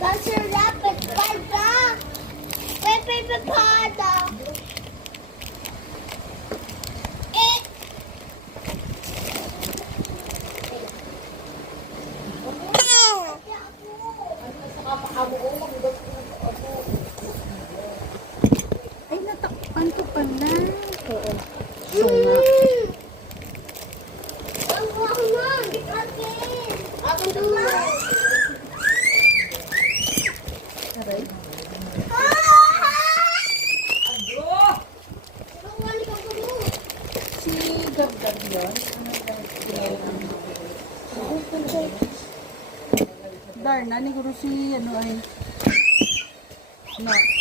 That's your rapid fire. Pepe Pada. Ay, natakpan ko pala. Oo. So nga. Ang naman. Akin. Akin naman. Aray. Si Gab-Gab yun? Darna, ni Guru si ano ay. No.